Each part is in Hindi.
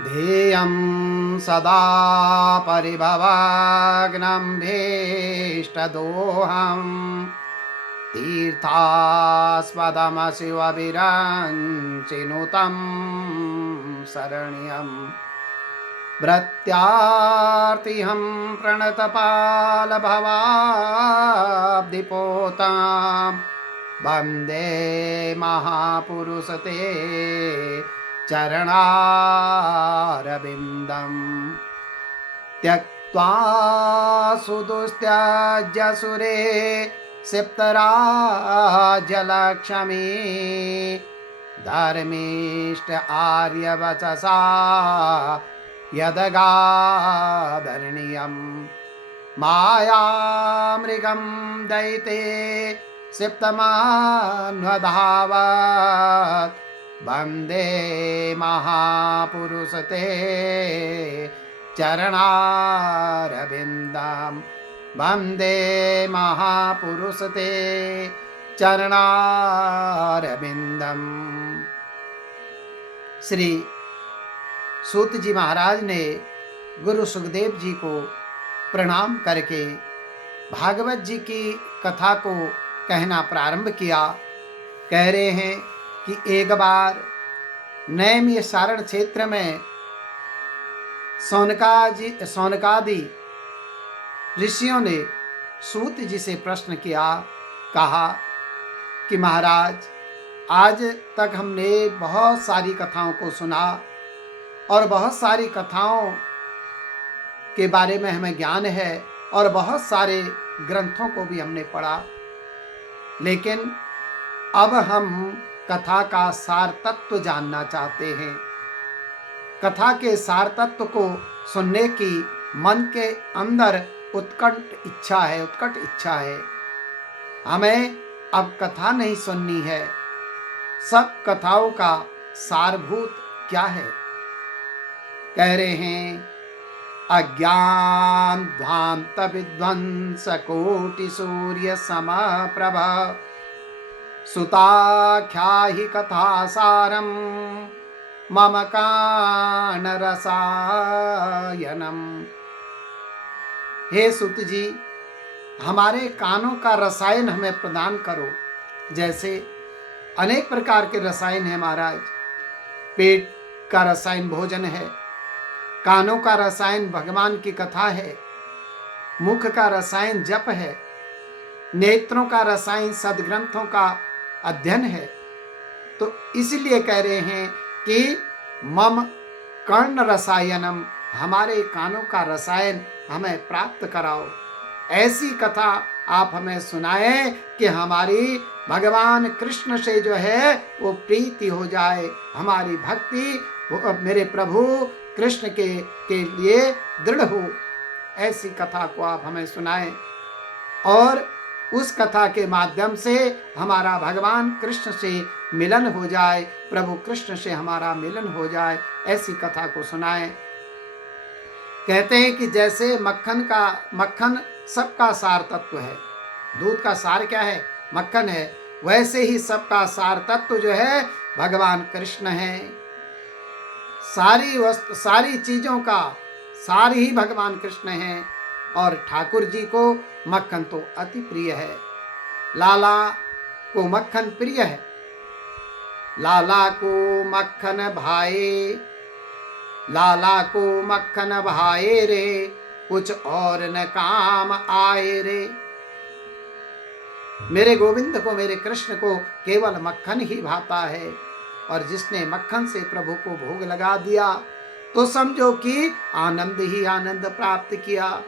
ध्येयं सदा परिभवाग्नं भीष्टदोहम् तीर्थास्पदमशिवविरञ्चिनुतं शरण्यम् भृत्यार्तिहं प्रणतपालभवाब्धिपोतां वन्दे महापुरुषते चरणारविन्दम् त्यक्त्वा सुदुस्त्यज्यसुरे सिप्तराज्यलक्ष्मी धर्मिष्ठ आर्यवचसा यदगादरणीयं मायामृगं दयिते सिप्तमान्वधावत् वन्दे महापुरुषते चरणारविन्दं वन्दे महापुरुषते चरणारविन्दम्। श्री सूत जी महाराज ने गुरु सुखदेव जी को प्रणाम करके भागवत जी की कथा को कहना प्रारंभ किया। कह रहे हैं कि एक बार नैमिष सारण क्षेत्र में सौनकादि ऋषियों ने सूत जी से प्रश्न किया। कहा कि महाराज, आज तक हमने बहुत सारी कथाओं को सुना और बहुत सारी कथाओं के बारे में हमें ज्ञान है और बहुत सारे ग्रंथों को भी हमने पढ़ा, लेकिन अब हम कथा का सार तत्व जानना चाहते हैं। कथा के सार तत्व को सुनने की मन के अंदर उत्कट इच्छा है। हमें अब कथा नहीं सुननी है, सब कथाओं का सारभूत क्या है। कह रहे हैं अज्ञान ध्वांत विध्वंस कोटि सूर्य समप्रभ सुताख्याहि कथा सारम मम कान रसायनम। हे सुत जी, हमारे कानों का रसायन हमें प्रदान करो। जैसे अनेक प्रकार के रसायन है महाराज। पेट का रसायन भोजन है, कानों का रसायन भगवान की कथा है, मुख का रसायन जप है, नेत्रों का रसायन सद्ग्रंथों का अध्ययन है। तो इसलिए कह रहे हैं कि मम कर्ण रसायनम, हमारे कानों का रसायन हमें प्राप्त कराओ। ऐसी कथा आप हमें सुनाएं कि हमारी भगवान कृष्ण से जो है वो प्रीति हो जाए, हमारी भक्ति मेरे प्रभु कृष्ण के लिए दृढ़ हो। ऐसी कथा को आप हमें सुनाएं और उस कथा के माध्यम से हमारा भगवान कृष्ण से मिलन हो जाए, प्रभु कृष्ण से हमारा मिलन हो जाए। ऐसी कथा को सुनाएं। कहते हैं कि जैसे मक्खन सबका सार तत्व है, दूध का सार क्या है? मक्खन है। वैसे ही सबका सार तत्व जो है भगवान कृष्ण है। सारी चीजों का सार ही भगवान कृष्ण है। और ठाकुर जी को मक्खन तो अति प्रिय है। लाला को मक्खन प्रिय है। लाला को मक्खन भाए, लाला को मक्खन भाए रे, कुछ और न काम आए रे। मेरे गोविंद को, मेरे कृष्ण को केवल मक्खन ही भाता है। और जिसने मक्खन से प्रभु को भोग लगा दिया तो समझो कि आनंद ही आनंद प्राप्त किया।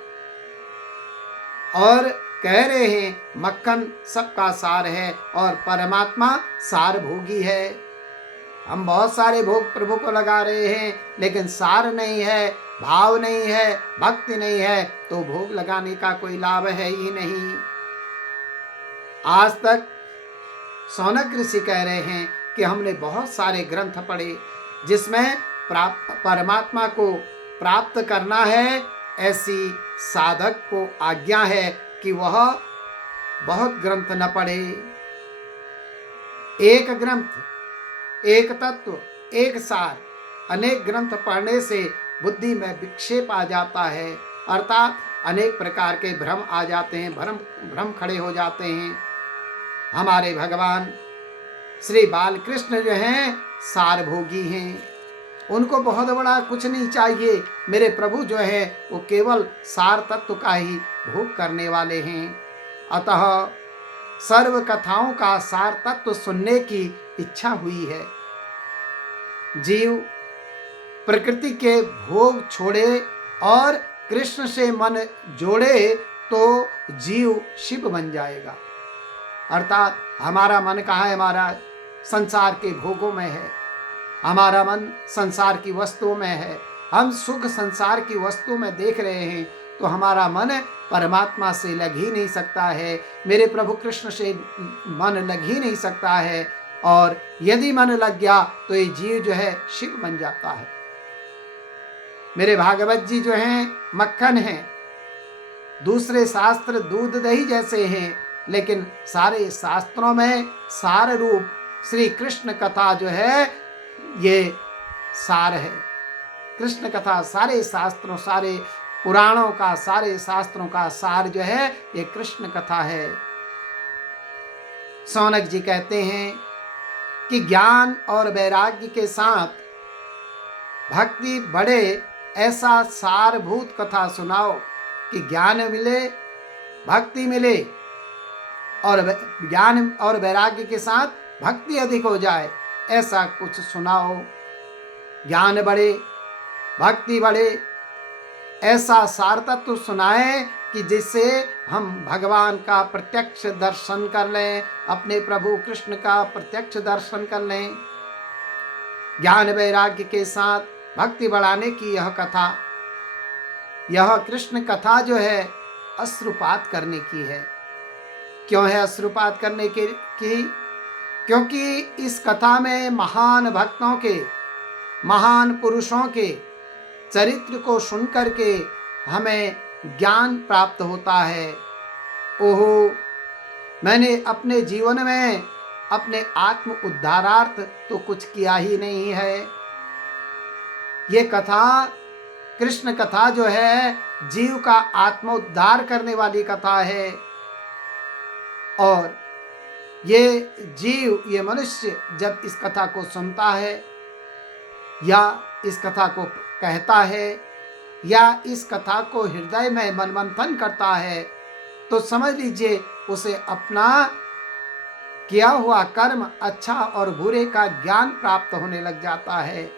और कह रहे हैं मक्खन सबका सार है और परमात्मा सार भोगी है। हम बहुत सारे भोग प्रभु को लगा रहे हैं, लेकिन सार नहीं है, भाव नहीं है, भक्ति नहीं है, तो भोग लगाने का कोई लाभ है ही नहीं। आज तक सौनक ऋषि कह रहे हैं कि हमने बहुत सारे ग्रंथ पढ़े जिसमें परमात्मा को प्राप्त करना है, ऐसी साधक को आज्ञा है कि वह बहुत ग्रंथ न पढ़े। एक ग्रंथ, एक तत्व, एक सार, अनेक ग्रंथ पढ़ने से बुद्धि में विक्षेप आ जाता है, अर्थात अनेक प्रकार के भ्रम आ जाते हैं, भ्रम भ्रम खड़े हो जाते हैं। हमारे भगवान श्री बालकृष्ण जो हैं सारभोगी हैं, उनको बहुत बड़ा कुछ नहीं चाहिए। मेरे प्रभु जो है वो केवल सार तत्व का ही भोग करने वाले हैं। अतः सर्व कथाओं का सार तत्व सुनने की इच्छा हुई है। जीव प्रकृति के भोग छोड़े और कृष्ण से मन जोड़े तो जीव शिव बन जाएगा। अर्थात हमारा मन कहाँ है महाराज? संसार के भोगों में है। हमारा मन संसार की वस्तुओं में है। हम सुख संसार की वस्तु में देख रहे हैं तो हमारा मन परमात्मा से लग ही नहीं सकता है, मेरे प्रभु कृष्ण से मन लग ही नहीं सकता है। और यदि मन लग गया तो ये जीव जो है शिव बन जाता है। मेरे भागवत जी जो हैं मक्खन हैं, दूसरे शास्त्र दूध दही जैसे हैं, लेकिन सारे शास्त्रों में सार रूप श्री कृष्ण कथा जो है ये सार है। कृष्ण कथा सारे शास्त्रों, सारे पुराणों का, सारे शास्त्रों का सार जो है ये कृष्ण कथा है। सौनक जी कहते हैं कि ज्ञान और वैराग्य के साथ भक्ति बढ़े, ऐसा सारभूत कथा सुनाओ कि ज्ञान मिले, भक्ति मिले, और ज्ञान और वैराग्य के साथ भक्ति अधिक हो जाए, ऐसा कुछ सुनाओ। ज्ञान बढ़े, भक्ति बढ़े, ऐसा सार तत्व सुनाए कि जिससे हम भगवान का प्रत्यक्ष दर्शन कर लें, अपने प्रभु कृष्ण का प्रत्यक्ष दर्शन कर लें। ज्ञान वैराग्य के साथ भक्ति बढ़ाने की यह कथा, यह कृष्ण कथा जो है अश्रुपात करने की है। क्यों है अश्रुपात करने की? क्योंकि इस कथा में महान भक्तों के, महान पुरुषों के चरित्र को सुनकर के हमें ज्ञान प्राप्त होता है। ओहो, मैंने अपने जीवन में अपने आत्म उद्धारार्थ तो कुछ किया ही नहीं है। ये कथा, कृष्ण कथा जो है जीव का आत्म उद्धार करने वाली कथा है। और ये जीव, ये मनुष्य जब इस कथा को सुनता है या इस कथा को कहता है या इस कथा को हृदय में मनमंथन करता है तो समझ लीजिए उसे अपना किया हुआ कर्म, अच्छा और बुरे का ज्ञान प्राप्त होने लग जाता है।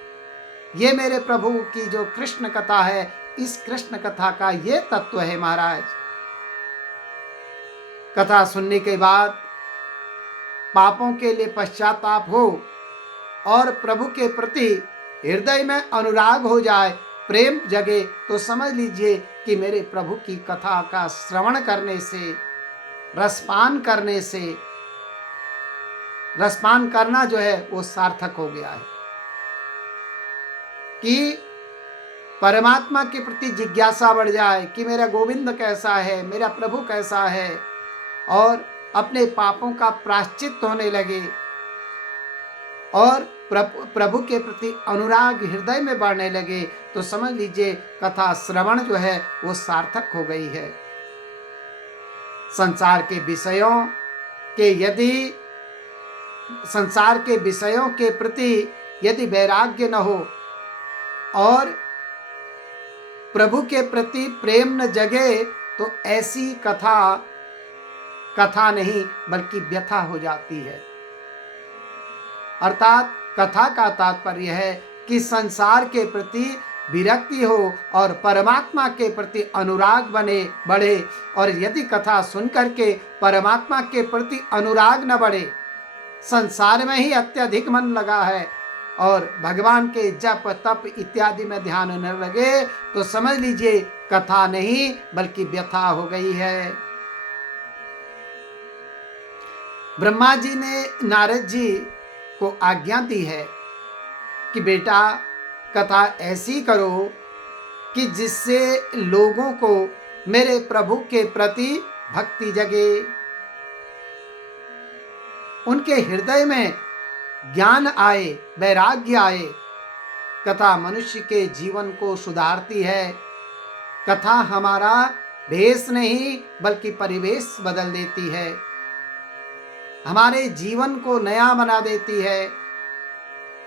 ये मेरे प्रभु की जो कृष्ण कथा है, इस कृष्ण कथा का ये तत्व है महाराज। कथा सुनने के बाद पापों के लिए पश्चाताप हो और प्रभु के प्रति हृदय में अनुराग हो जाए, प्रेम जगे, तो समझ लीजिए कि मेरे प्रभु की कथा का श्रवण करने से, रसपान करने से, रसपान करना जो है वो सार्थक हो गया है। कि परमात्मा के प्रति जिज्ञासा बढ़ जाए कि मेरा गोविंद कैसा है, मेरा प्रभु कैसा है, और अपने पापों का प्रायश्चित होने लगे और प्रभु के प्रति अनुराग हृदय में बढ़ने लगे, तो समझ लीजिए कथा श्रवण जो है वो सार्थक हो गई है। संसार के विषयों के, यदि संसार के विषयों के प्रति यदि वैराग्य न हो और प्रभु के प्रति प्रेम न जगे तो ऐसी कथा नहीं बल्कि व्यथा हो जाती है। अर्थात कथा का तात्पर्य है कि संसार के प्रति विरक्ति हो और परमात्मा के प्रति अनुराग बढ़े। और यदि कथा सुनकर के परमात्मा के प्रति अनुराग न बढ़े, संसार में ही अत्यधिक मन लगा है और भगवान के जप तप इत्यादि में ध्यान न लगे, तो समझ लीजिए कथा नहीं बल्कि व्यथा हो गई है। ब्रह्मा जी ने नारद जी को आज्ञा दी है कि बेटा कथा ऐसी करो कि जिससे लोगों को मेरे प्रभु के प्रति भक्ति जगे, उनके हृदय में ज्ञान आए, वैराग्य आए, कथा मनुष्य के जीवन को सुधारती है। कथा हमारा भेष नहीं बल्कि परिवेश बदल देती है, हमारे जीवन को नया बना देती है।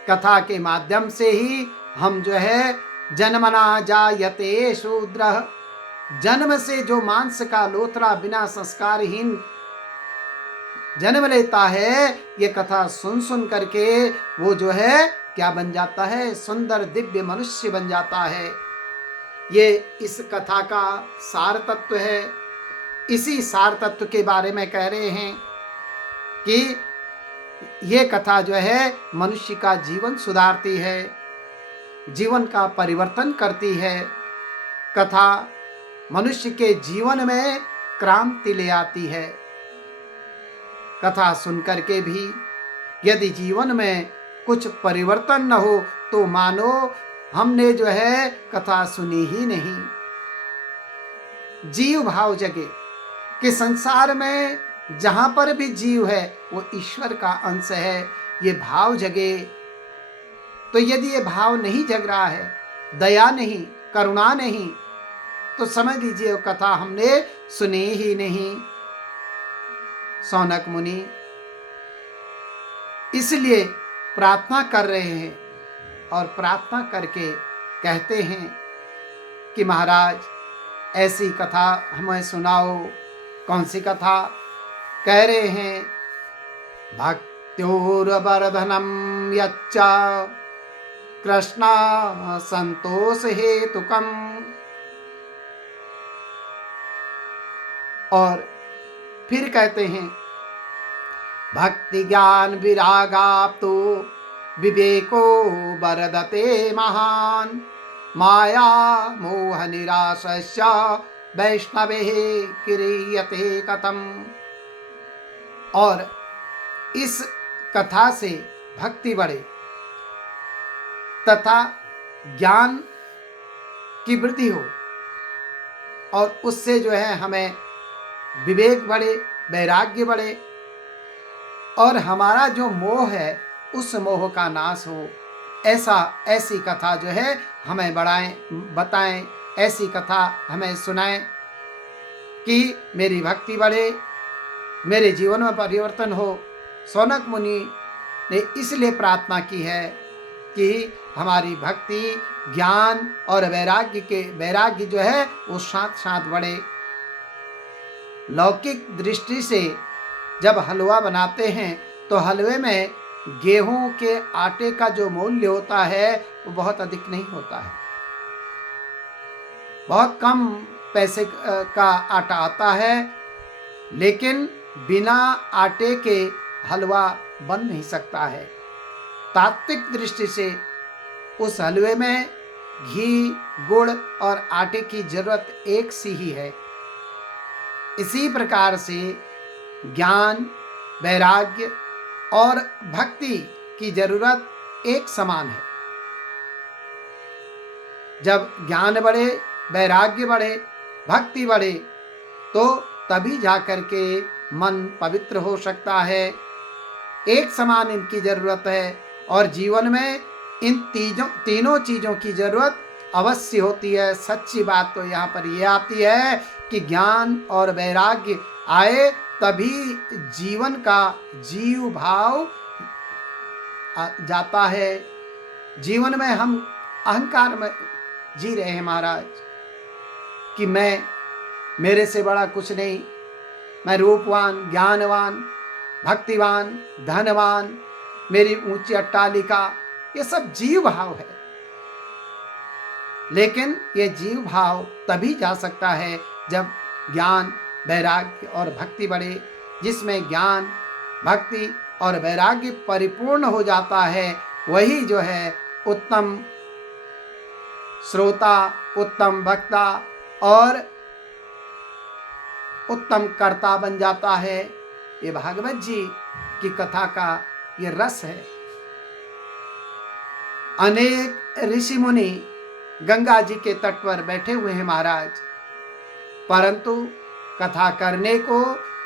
कथा के माध्यम से ही हम जो है जन्मना जायते शूद्रः, जन्म से जो मांस का लोथड़ा बिना संस्कारहीन जन्म लेता है, ये कथा सुन सुन करके वो जो है क्या बन जाता है, सुंदर दिव्य मनुष्य बन जाता है। ये इस कथा का सार तत्व है। इसी सार तत्व के बारे में कह रहे हैं कि ये कथा जो है मनुष्य का जीवन सुधारती है, जीवन का परिवर्तन करती है। कथा मनुष्य के जीवन में क्रांति ले आती है। कथा सुनकर के भी यदि जीवन में कुछ परिवर्तन न हो तो मानो हमने जो है कथा सुनी ही नहीं। जीव भाव जगे कि संसार में जहां पर भी जीव है वो ईश्वर का अंश है, ये भाव जगे। तो यदि ये भाव नहीं जग रहा है, दया नहीं, करुणा नहीं, तो समझ लीजिए कथा हमने सुनी ही नहीं। सौनक मुनि इसलिए प्रार्थना कर रहे हैं और प्रार्थना करके कहते हैं कि महाराज ऐसी कथा हमें सुनाओ। कौन सी कथा? कह रहे हैं भक्त्योर्वर्धनम यच्च कृष्णा संतोष हेतुकम। और फिर कहते हैं भक्ति ज्ञान विरागाप्तो विवेको वरदते महान माया मोह निराशस्य वैष्णवे क्रियते कथम। और इस कथा से भक्ति बढ़े तथा ज्ञान की वृद्धि हो और उससे जो है हमें विवेक बढ़े, वैराग्य बढ़े और हमारा जो मोह है उस मोह का नाश हो। ऐसी कथा जो है हमें बताएं, ऐसी कथा हमें सुनाएं कि मेरी भक्ति बढ़े, मेरे जीवन में परिवर्तन हो। सौनक मुनि ने इसलिए प्रार्थना की है कि हमारी भक्ति, ज्ञान और वैराग्य जो है वो साथ साथ बढ़े। लौकिक दृष्टि से जब हलवा बनाते हैं तो हलवे में गेहूं के आटे का जो मूल्य होता है वो बहुत अधिक नहीं होता है, बहुत कम पैसे का आटा आता है। लेकिन बिना आटे के हलवा बन नहीं सकता है। तात्विक दृष्टि से उस हलवे में घी, गुड़ और आटे की जरूरत एक सी ही है। इसी प्रकार से ज्ञान, वैराग्य और भक्ति की जरूरत एक समान है। जब ज्ञान बढ़े, वैराग्य बढ़े, भक्ति बढ़े तो तभी जाकर के मन पवित्र हो सकता है। एक समान इनकी जरूरत है और जीवन में इन तीनों चीजों की जरूरत अवश्य होती है। सच्ची बात तो यहाँ पर यह आती है कि ज्ञान और वैराग्य आए तभी जीवन का जीव भाव जाता है। जीवन में हम अहंकार में जी रहे हैं महाराज कि मेरे से बड़ा कुछ नहीं, मैं रूपवान, ज्ञानवान, भक्तिवान, धनवान, मेरी ऊंची अट्टालिका, ये सब जीव भाव है। लेकिन ये जीव भाव तभी जा सकता है जब ज्ञान, वैराग्य और भक्ति बढ़े। जिसमें ज्ञान, भक्ति और वैराग्य परिपूर्ण हो जाता है वही जो है उत्तम श्रोता, उत्तम वक्ता और उत्तम कर्ता बन जाता है। ये भागवत जी की कथा का ये रस है। अनेक ऋषि मुनि गंगा जी के तट पर बैठे हुए हैं महाराज, परंतु कथा करने को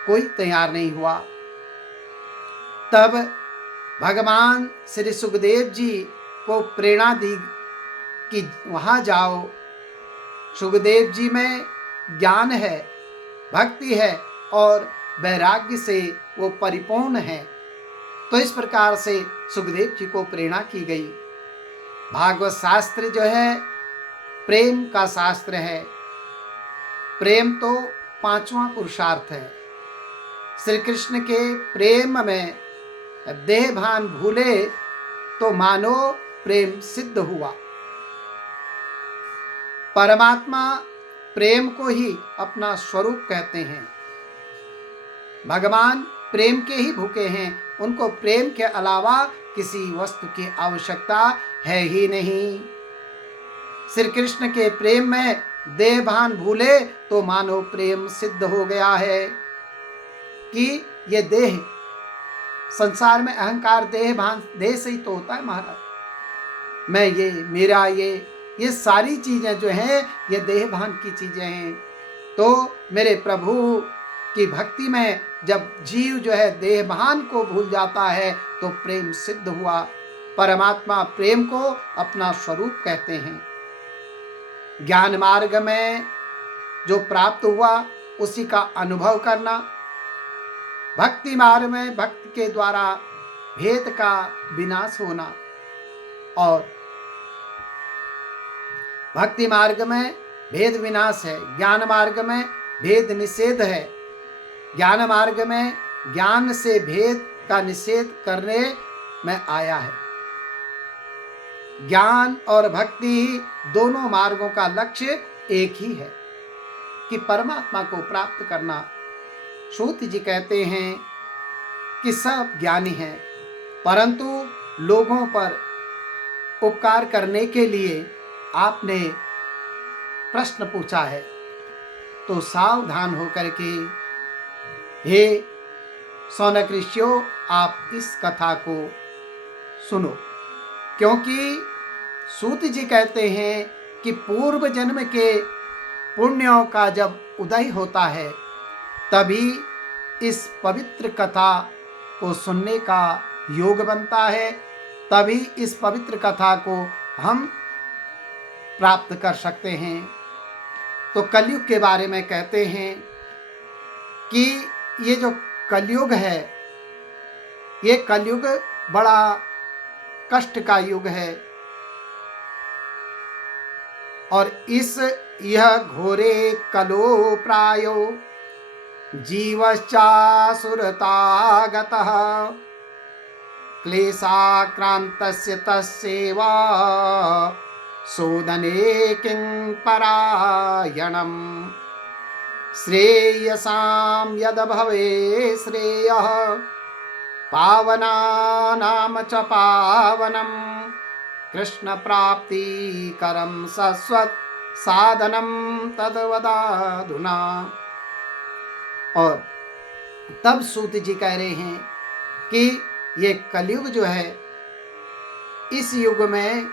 कोई तैयार नहीं हुआ। तब भगवान श्री सुखदेव जी को प्रेरणा कि वहाँ जाओ, सुखदेव जी में ज्ञान है, भक्ति है और वैराग्य से वो परिपूर्ण है। तो इस प्रकार से सुखदेव जी को प्रेरणा की गई। भागवत शास्त्र जो है प्रेम का शास्त्र है। प्रेम तो पांचवा पुरुषार्थ है। श्री कृष्ण के प्रेम में देह भान भूले तो मानो प्रेम सिद्ध हुआ। परमात्मा प्रेम को ही अपना स्वरूप कहते हैं। भगवान प्रेम के ही भूखे हैं। उनको प्रेम के अलावा किसी वस्तु की आवश्यकता है ही नहीं। श्री कृष्ण के प्रेम में देह भान भूले तो मानो प्रेम सिद्ध हो गया है कि ये देह, संसार में अहंकार देह भान, देह से ही तो होता है महाराज। मैं ये, मेरा ये सारी चीजें जो हैं ये देह भान की चीजें हैं। तो मेरे प्रभु की भक्ति में जब जीव जो है देह भान को भूल जाता है तो प्रेम सिद्ध हुआ। परमात्मा प्रेम को अपना स्वरूप कहते हैं। ज्ञान मार्ग में जो प्राप्त हुआ उसी का अनुभव करना, भक्ति मार्ग में भक्ति के द्वारा भेद का विनाश होना, और भक्ति मार्ग में भेद विनाश है, ज्ञान मार्ग में भेद निषेध है। ज्ञान मार्ग में ज्ञान से भेद का निषेध करने में आया है। ज्ञान और भक्ति दोनों मार्गों का लक्ष्य एक ही है कि परमात्मा को प्राप्त करना। सूत जी कहते हैं कि सब ज्ञानी हैं, परंतु लोगों पर उपकार करने के लिए आपने प्रश्न पूछा है, तो सावधान होकर के हे सौनक ऋषियों आप इस कथा को सुनो। क्योंकि सूत जी कहते हैं कि पूर्व जन्म के पुण्यों का जब उदय होता है तभी इस पवित्र कथा को सुनने का योग बनता है, तभी इस पवित्र कथा को हम प्राप्त कर सकते हैं। तो कलयुग के बारे में कहते हैं कि ये जो कलयुग है, ये कलयुग बड़ा कष्ट का युग है, और इस यह घोरे कलो प्रायो जीवश्चासुरतागतः क्लेशाक्रान्तस्य तस्यैव सोदने किं परायणम् श्रेयसां यद भवे श्रेयः पावनानां च पावनम् कृष्ण प्राप्तिकरं सस्वत् साधनं तद्वदाधुना। और तब सूत जी कह रहे हैं कि ये कलयुग जो है, इस युग में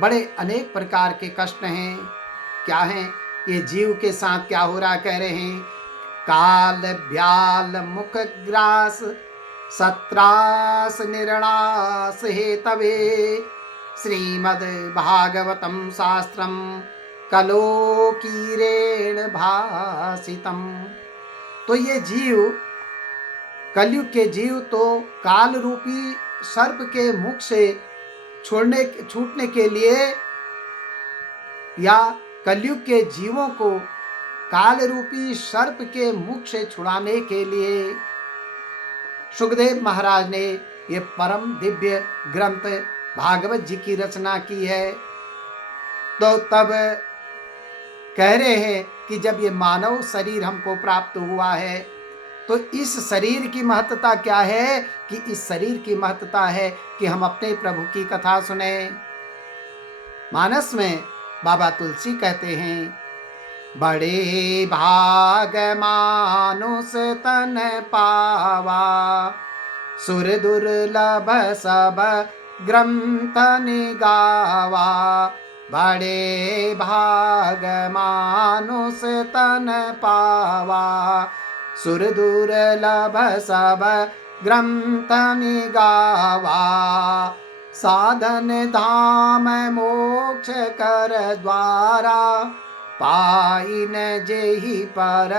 बड़े अनेक प्रकार के कष्ट हैं। क्या हैं? ये जीव के साथ क्या हो रहा कह रहे हैं, काल ब्याल मुख ग्रास सत्रास निर्णास हेतवे श्रीमद् भागवतम शास्त्रम कलोकीरेण भासितम। तो ये जीव, कलयुग के जीव तो काल रूपी सर्प के मुख से छूटने के लिए, या कलयुग के जीवों को काल रूपी सर्प के मुख से छुड़ाने के लिए सुखदेव महाराज ने ये परम दिव्य ग्रंथ भागवत जी की रचना की है। तो तब कह रहे हैं कि जब ये मानव शरीर हमको प्राप्त हुआ है तो इस शरीर की महत्ता क्या है, कि इस शरीर की महत्ता है कि हम अपने प्रभु की कथा सुने। मानस में बाबा तुलसी कहते हैं, बड़े भाग मानुष तन पावा सुर दुर्लभ सब ग्रंथ निगावा। बड़े भाग मानुष तन पावा सुर दुर्लभ सब ग्रंथ निगावा। साधन धाम मोक्ष कर द्वारा, पाई न जेहि पर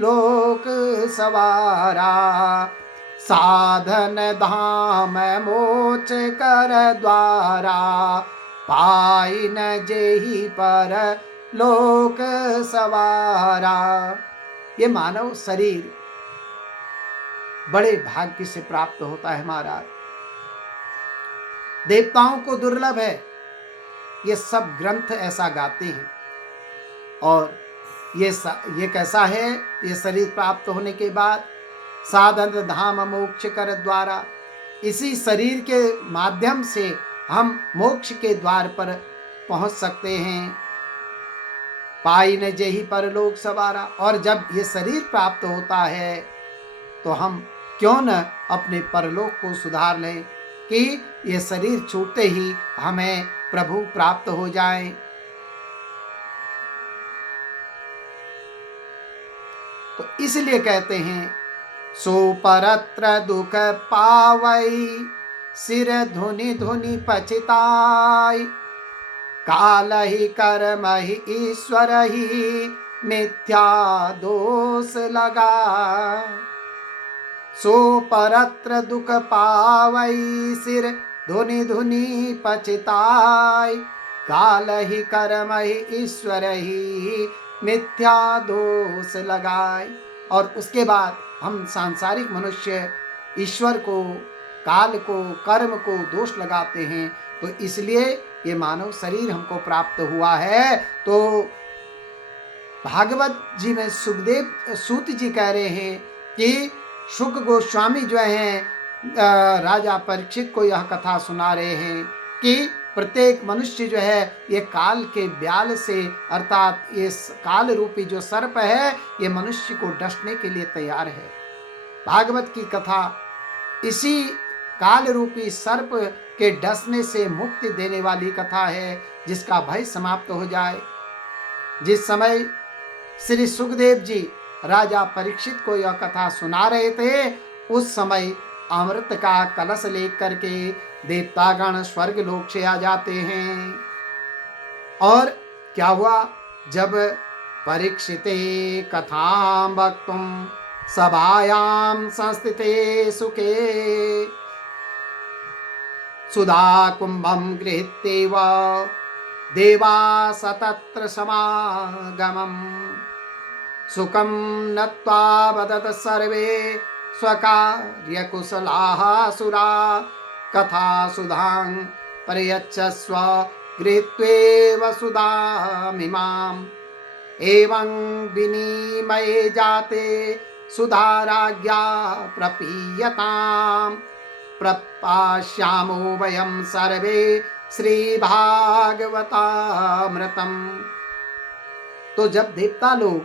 लोक सवारा। साधन धाम मोक्ष कर द्वारा, पाई न जेहि पर लोक सवारा। ये मानव शरीर बड़े भाग्य से प्राप्त होता है महाराज। देवताओं को दुर्लभ है, ये सब ग्रंथ ऐसा गाते हैं। और ये कैसा है, ये शरीर प्राप्त होने के बाद साधन धाम मोक्ष कर द्वारा, इसी शरीर के माध्यम से हम मोक्ष के द्वार पर पहुंच सकते हैं। पाई न जेहि परलोक सवारा। और जब ये शरीर प्राप्त होता है तो हम क्यों न अपने परलोक को सुधार लें कि ये शरीर छूटते ही हमें प्रभु प्राप्त हो जाए। तो इसलिए कहते हैं, सो परत्र दुख पावई, सिर धुनि धुनि पछताई, काल ही कर्म ही ईश्वर ही मिथ्या दोष लगा। सो परत्र दुख पावई, सिर धुनि धुनि पछताई, काल ही कर्म ही ईश्वर ही मिथ्या दोष लगाए। और उसके बाद हम सांसारिक मनुष्य ईश्वर को, काल को, कर्म को दोष लगाते हैं। तो इसलिए ये मानव शरीर हमको प्राप्त हुआ है। तो भागवत जी में सुखदेव सूत जी कह रहे हैं कि शुक गोस्वामी जो हैं राजा परीक्षित को यह कथा सुना रहे हैं कि प्रत्येक मनुष्य जो है ये काल के ब्याल से, अर्थात ये काल रूपी जो सर्प है ये मनुष्य को डसने के लिए तैयार है। भागवत की कथा इसी काल रूपी सर्प के डसने से मुक्ति देने वाली कथा है, जिसका भय समाप्त हो जाए। जिस समय श्री सुखदेव जी राजा परीक्षित को यह कथा सुना रहे थे, उस समय अमृत का कलश लेकर के देवतागण स्वर्ग लोक से आ जाते हैं। और क्या हुआ, जब परीक्षिते कथां वक्तुं सभायां संस्थिते सुखे, सुधा कुंभं गृहीत्यैव देवा तत्र समागमम्, सुखं नत्वा वदत सर्वे स्वकार्यकुशलाः सुरा, कथा सुधां प्रयच्छस्व गृहीत्वैव सुधामिमाम्। एवं विनिमये जाते सुधाराज्ञा प्रपीयताम्, प्रपाश्यामो वयं सर्वे श्रीभागवतामृतम्। तो जब देवता लोग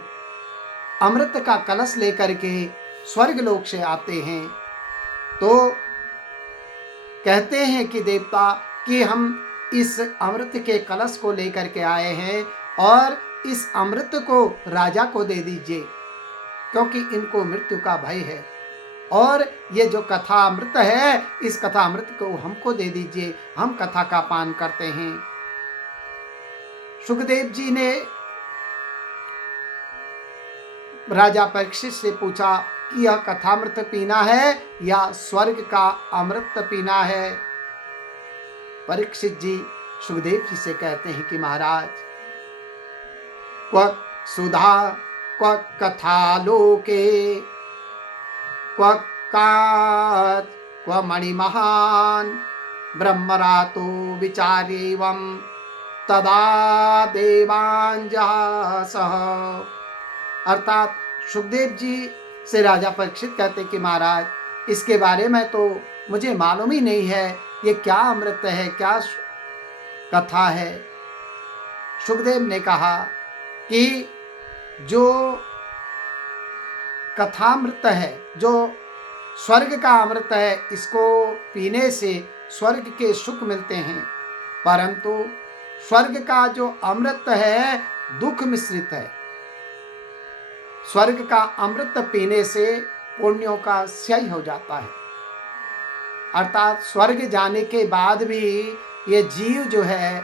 अमृत का कलश लेकर के स्वर्ग लोक से आते हैं तो कहते हैं कि देवता कि हम इस अमृत के कलश को लेकर के आए हैं और इस अमृत को राजा को दे दीजिए, क्योंकि इनको मृत्यु का भय है। और ये जो कथा अमृत है, इस कथा अमृत को हमको दे दीजिए, हम कथा का पान करते हैं। सुखदेव जी ने राजा परीक्षित से पूछा कि यह कथामृत पीना है या स्वर्ग का अमृत पीना है। परीक्षित जी सुखदेव जी से कहते हैं कि महाराज, क्व सुधा क्व कथा लोके, क्व काच क्व मणिमहान, ब्रह्मरातो विचार्यैवं तदा देवांजसः। अर्थात सुखदेव जी से राजा परीक्षित कहते कि महाराज, इसके बारे में तो मुझे मालूम ही नहीं है, ये क्या अमृत है, क्या कथा है। सुखदेव ने कहा कि जो कथामृत है, जो स्वर्ग का अमृत है, इसको पीने से स्वर्ग के सुख मिलते हैं, परंतु स्वर्ग का जो अमृत है दुख मिश्रित है। स्वर्ग का अमृत पीने से पुण्यों का क्षय हो जाता है। अर्थात स्वर्ग जाने के बाद भी ये जीव जो है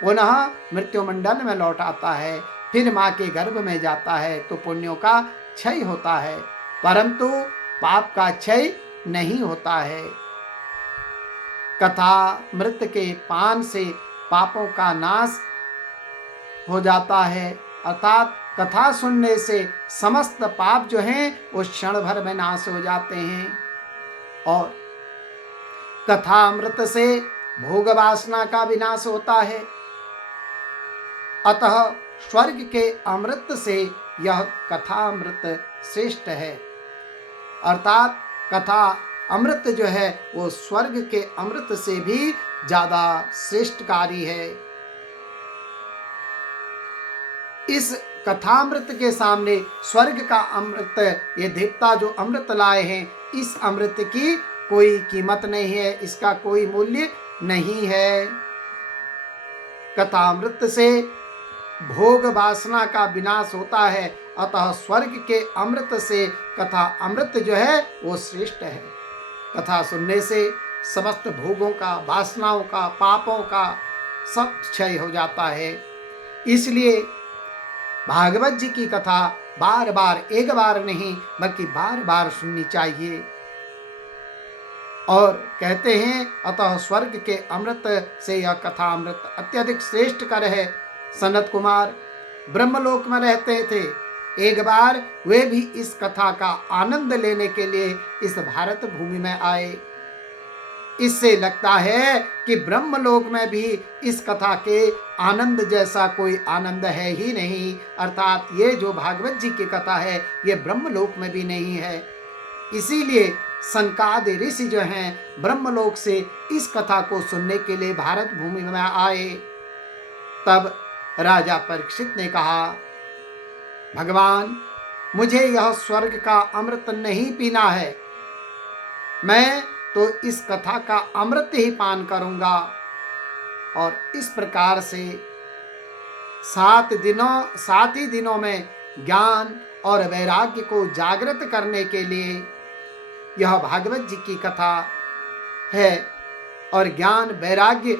पुनः मृत्यु मंडल में लौट आता है, फिर माँ के गर्भ में जाता है तो पुण्यों का क्षय होता है, परंतु पाप का क्षय नहीं होता है। कथा मृत के पान से पापों का नाश हो जाता है, अर्थात कथा सुनने से समस्त पाप जो हैं वो क्षण भर में नाश हो जाते हैं। और कथा अमृत से भोग वासना का विनाश होता है, अतः स्वर्ग के अमृत से यह कथा अमृत श्रेष्ठ है। अर्थात कथा अमृत जो है वो स्वर्ग के अमृत से भी ज्यादा श्रेष्ठकारी है। इस कथामृत के सामने स्वर्ग का अमृत, ये देवता जो अमृत लाए हैं, इस अमृत की कोई कीमत नहीं है, इसका कोई मूल्य नहीं है। कथामृत से भोग वासना का विनाश होता है, अतः स्वर्ग के अमृत से कथा अमृत जो है वो श्रेष्ठ है। कथा सुनने से समस्त भोगों का, वासनाओं का, पापों का सब क्षय हो जाता है। इसलिए भागवत जी की कथा बार बार, एक बार नहीं बल्कि बार बार सुननी चाहिए। और कहते हैं अतः स्वर्ग के अमृत से यह कथा अमृत अत्यधिक श्रेष्ठ कर है। सनत कुमार ब्रह्मलोक में रहते थे, एक बार वे भी इस कथा का आनंद लेने के लिए इस भारत भूमि में आए। इससे लगता है कि ब्रह्मलोक में भी इस कथा के आनंद जैसा कोई आनंद है ही नहीं, अर्थात ये जो भागवत जी की कथा है ये ब्रह्मलोक में भी नहीं है। इसीलिए सनकादि ऋषि जो हैं ब्रह्मलोक से इस कथा को सुनने के लिए भारत भूमि में आए। तब राजा परीक्षित ने कहा, भगवान मुझे यह स्वर्ग का अमृत नहीं पीना है, मैं तो इस कथा का अमृत ही पान करूंगा। और इस प्रकार से 7 ही दिनों में ज्ञान और वैराग्य को जागृत करने के लिए यह भागवत जी की कथा है। और ज्ञान वैराग्य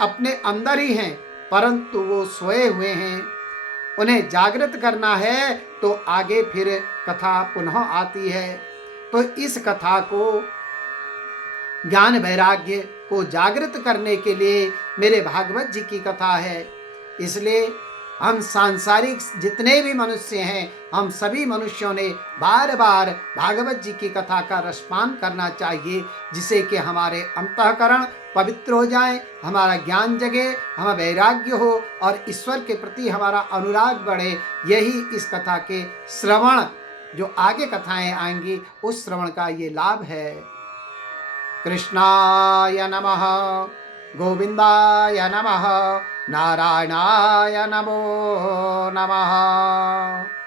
अपने अंदर ही हैं, परंतु वो सोए हुए हैं, उन्हें जागृत करना है तो आगे फिर कथा पुनः आती है। तो इस कथा को, ज्ञान वैराग्य को जागृत करने के लिए मेरे भागवत जी की कथा है। इसलिए हम सांसारिक जितने भी मनुष्य हैं, हम सभी मनुष्यों ने बार बार भागवत जी की कथा का रसपान करना चाहिए, जिससे कि हमारे अंतःकरण पवित्र हो जाए, हमारा ज्ञान जगे, हमें वैराग्य हो और ईश्वर के प्रति हमारा अनुराग बढ़े। यही इस कथा के श्रवण, जो आगे कथाएं आएंगी उस श्रवण का ये लाभ है। कृष्णाय नमः, गोविंदाय नमः, नारायणाय नमो नमः।